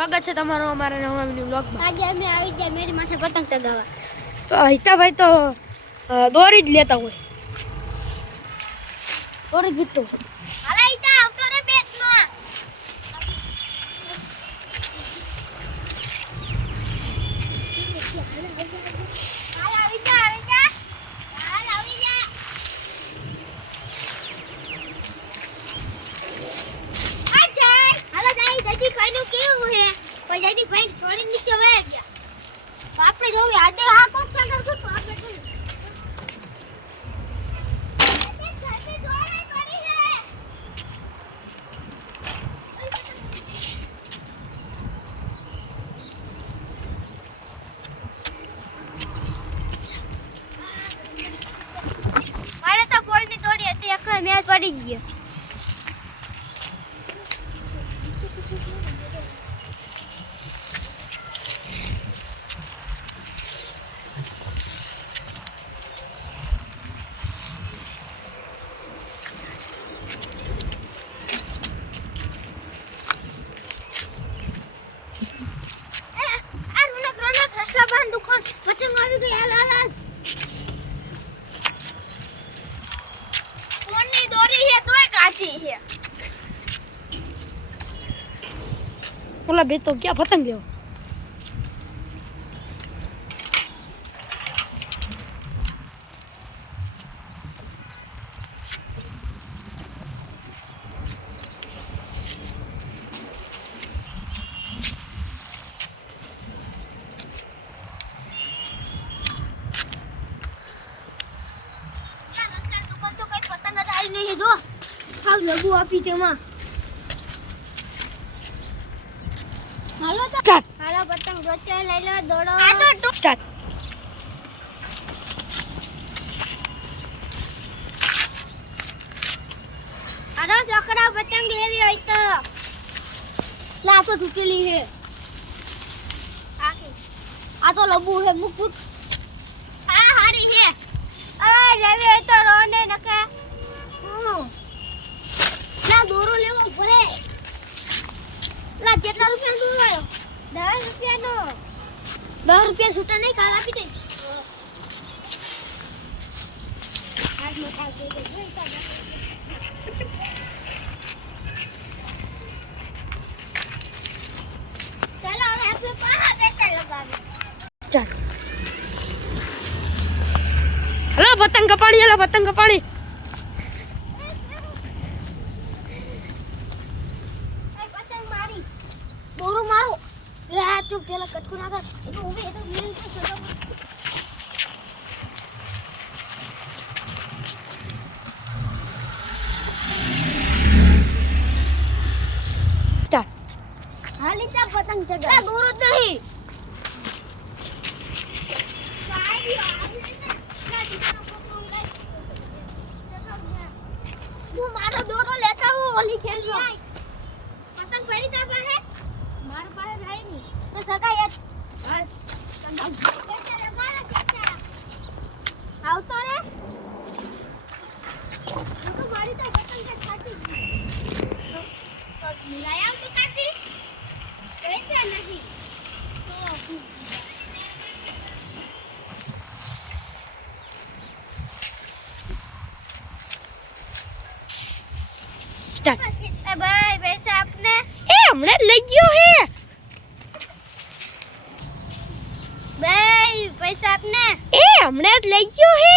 સ્વાગત છે તમારું અમારા નવા વિડિયો વ્લોગમાં। આજે અમે આવી ગયા મેરી માથે પતંગ ચગાવવા। તો હિતાભાઈ તો દોરી જ લેતા હોય, દોરી જ વીકતો હોય। હાલા હિતા આવતો રે બેટમાં। હાલ આવી જા હાલ આવી જા। આ જાય હાલો દાઈ દાદી ભાઈ નું કેવું હે? કોઈ દાદી ભાઈ થોડી નીચે વયા ગયા તો આપણે જોવી આજે આ કોક સાગર તો આપણે મારે તો બોલની તોડી હતી એકલા મેચ પડી ગયો। दुकान पतंग આવી ગઈ હાલ હાલ કોની દોરી હે તોય કાચી હે। ઓલા બે તો ક્યાં પતંગ લેવા? नहीं दो हाउ लगू आपी तेमा हालो स्टार्ट हालो पतंग गोचे लई लो दौड़ो आ तो स्टार्ट हालो सकड़ा पतंग लेवी होय तो ला तो टूटेली है आ तो लबू है मुक मुक आ हारी है अरे लेवी होय तो रोने नके ला दोरो लेવો પડે લા કેટલા રૂપિયા દોરો આયો 10 રૂપિયા નો 10 રૂપિયા છૂટા નહીં કાલ આપી દે આજ નો કાલ દે દે ચાલો હવે આપણે પાહા બેટા લગાવી ચાલ હલો પતંગ કપાણી હલો પતંગ કપાણી दोरो मारो ला तू केला कटको नागा तो उभे तो मेन तो सदा स्टार्ट हालिता पतंग चगा दोरो नहीं तू मारो दोरो लेता हूं ओली खेल लो पतंग पड़ी था है मार पाए नहीं नहीं तो सगा यार कैसे लगा ना कैसे आओ तो रे तो मारी तो पतंग के काटी तो मिलाया तो काटी कैसे नहीं स्टार्ट भाई पैसा आपने ए हमने લઈ ગયો હે भाई पैसा आपने એ हमने લઈ ગયો હે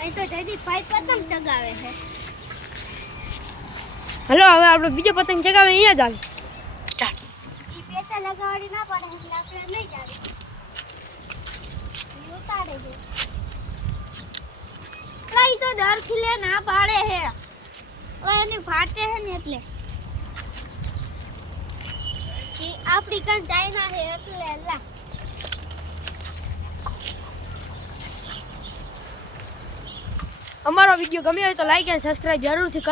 અહીં તો જયદીપ ભાઈ પતંગ ચગાવે છે હલો હવે આપણે બીજો પતંગ ચગાવે અહીંયા જ આવે સ્ટાર્ટ ઈ પેટા લગાવડી ના પડે એટલે આપણે નહીં જાવે ઉતારે છે લઈ તો દર ખીલે ના પાડે છે ઓય એની ફાટે છે ને એટલે ઈ આપણી કન ચાઇના છે એટલે લા અમારો વિડિયો ગમ્યો હોય તો લાઈક અને સબસ્ક્રાઇબ જરૂરથી